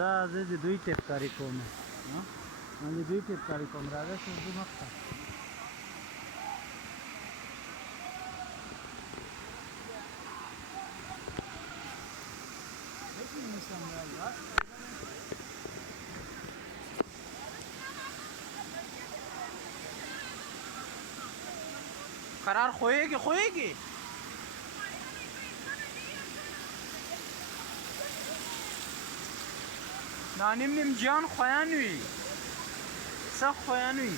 زه د دوی ټیپ کاری کوم د دوی ټیپ کاری کوم راځه چې زه مخته قرار خویږي دا نیم جان خویان وي سخت خویان وي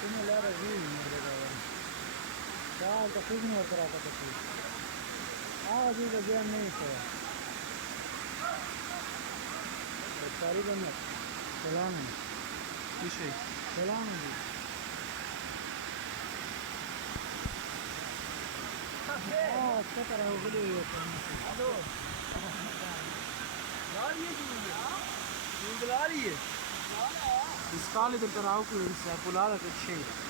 کومه لاره ځي دا هلته خوږ نه ورته راپته شي هغه ځای ته زیان نه وي شوی تقریبا چلانه څه شی چلانه دي ښکته راغلي وي اس کال درته راوکړو سیف الله راته شي